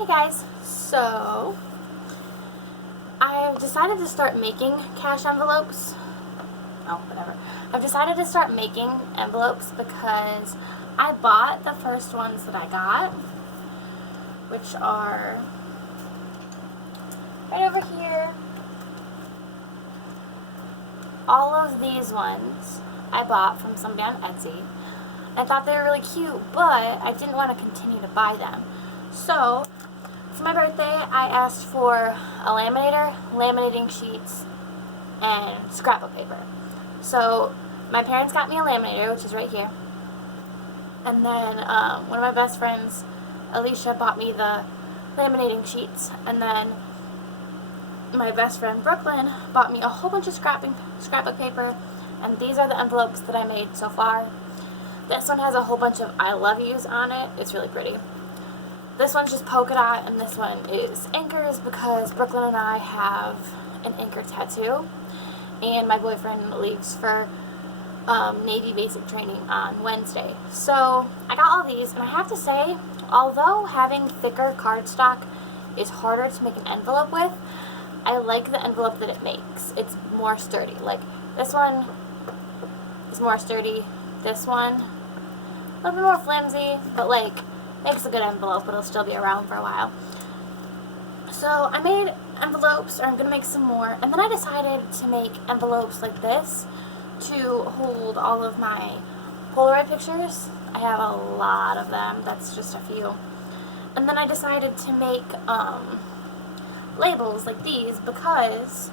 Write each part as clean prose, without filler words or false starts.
Hey guys, so I've decided to start making cash envelopes. Oh, whatever. I've decided to start making envelopes because I bought the first ones that I got, which are right over here. All of these ones I bought from somebody on Etsy. I thought they were really cute, but I didn't want to continue to buy them. So, for my birthday, I asked for a laminator, laminating sheets, and scrapbook paper. So, my parents got me a laminator, which is right here. And then, one of my best friends, Alicia, bought me the laminating sheets. And then, my best friend, Brooklyn, bought me a whole bunch of scrapbook paper. And these are the envelopes that I made so far. This one has a whole bunch of I love yous on it. It's really pretty. This one's just polka dot, and this one is anchors because Brooklyn and I have an anchor tattoo, and my boyfriend leaves for Navy basic training on Wednesday. So I got all these, and I have to say, although having thicker cardstock is harder to make an envelope with, I like the envelope that it makes. It's more sturdy. Like this one is more sturdy. This one, a little bit more flimsy, but like makes a good envelope, but it'll still be around for a while. So I made envelopes, or I'm going to make some more, and then I decided to make envelopes like this to hold all of my Polaroid pictures. I have a lot of them, that's just a few. And then I decided to make labels like these because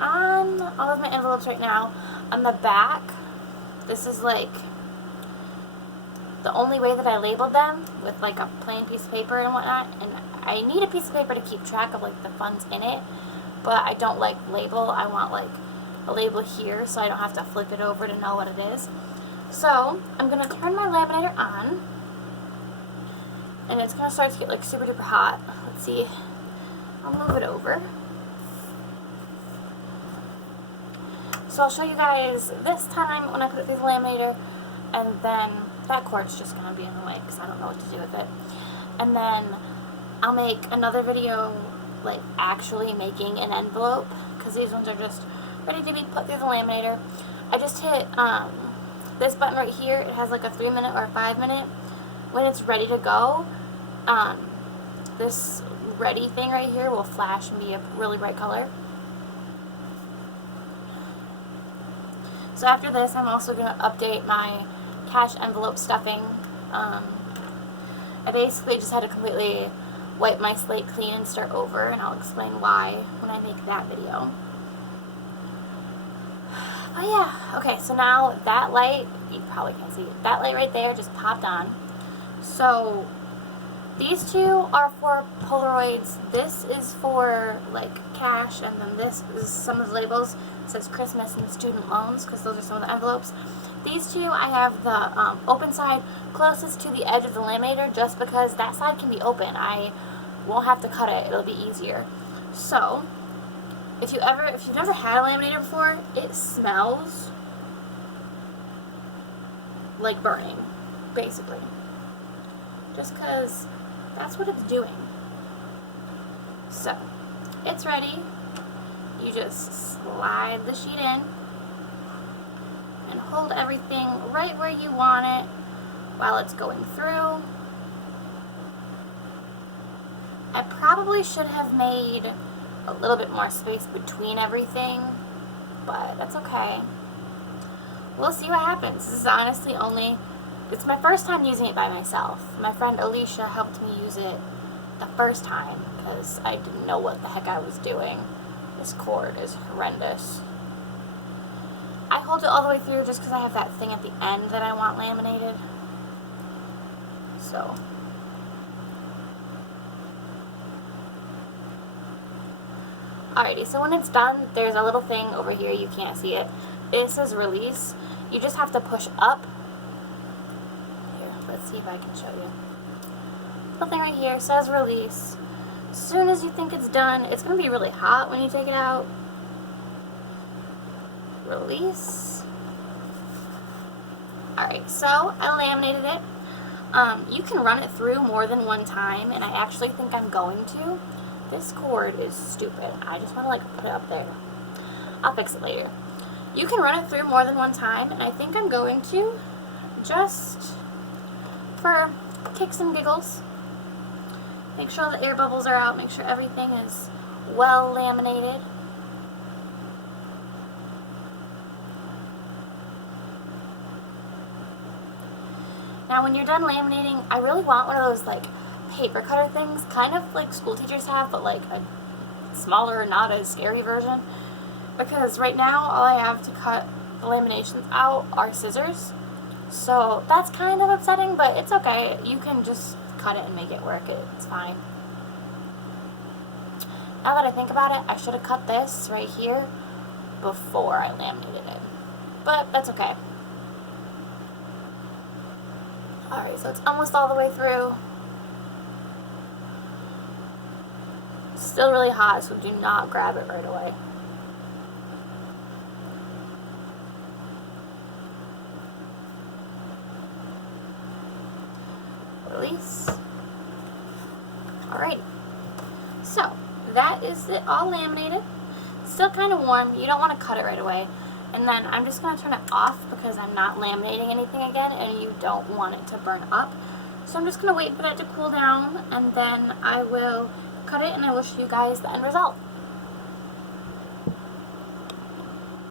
on all of my envelopes right now, on the back, this is like the only way that I labeled them, with like a plain piece of paper and whatnot, and I need a piece of paper to keep track of like the funds in it, but I don't like label. I want like a label here so I don't have to flip it over to know what it is. So I'm going to turn my laminator on, and it's going to start to get like super duper hot. Let's see, I'll move it over. So I'll show you guys this time when I put it through the laminator, and then that cord's just going to be in the way because I don't know what to do with it. And then I'll make another video like actually making an envelope, because these ones are just ready to be put through the laminator. I just hit this button right here. It has like a 3-minute or a 5-minute. When it's ready to go, this ready thing right here will flash and be a really bright color. So after this, I'm also going to update my cash envelope stuffing. I basically just had to completely wipe my slate clean and start over, and I'll explain why when I make that video. But yeah, okay, so now that light, you probably can't see it, that light right there just popped on. So these two are for Polaroids. This is for like cash, and then this is some of the labels. It says Christmas and student loans, because those are some of the envelopes. These two, I have the open side closest to the edge of the laminator, just because that side can be open. I won't have to cut it. It'll be easier. So, if you've never had a laminator before, it smells like burning, basically. Just because that's what it's doing. So, it's ready. You just slide the sheet in and hold everything right where you want it while it's going through. I probably should have made a little bit more space between everything, but that's okay. We'll see what happens. This is honestly it's my first time using it by myself. My friend Alicia helped me use it the first time because I didn't know what the heck I was doing. This cord is horrendous. I hold it all the way through just because I have that thing at the end that I want laminated. So. Alrighty, so when it's done, there's a little thing over here, you can't see it. It says release. You just have to push up. Here, let's see if I can show you. Little thing right here says release. As soon as you think it's done, it's going to be really hot when you take it out. Release. Alright, so I laminated it. You can run it through more than one time, and I actually think I'm going to. This cord is stupid. I just want to like put it up there. I'll fix it later. You can run it through more than one time, and I think I'm going to, just for kicks and giggles. Make sure the air bubbles are out, make sure everything is well laminated. Now when you're done laminating, I really want one of those like paper cutter things, kind of like school teachers have, but like a smaller, not as scary version. Because right now all I have to cut the laminations out are scissors. So that's kind of upsetting, but it's okay. You can just cut it and make it work. It's fine. Now that I think about it, I should have cut this right here before I laminated it. But that's okay. Alright, so it's almost all the way through. It's still really hot, so do not grab it right away. Release. Alright, so that is it all laminated. It's still kind of warm. You don't want to cut it right away. And then I'm just going to turn it off because I'm not laminating anything again and you don't want it to burn up. So I'm just going to wait for that to cool down and then I will cut it and I will show you guys the end result.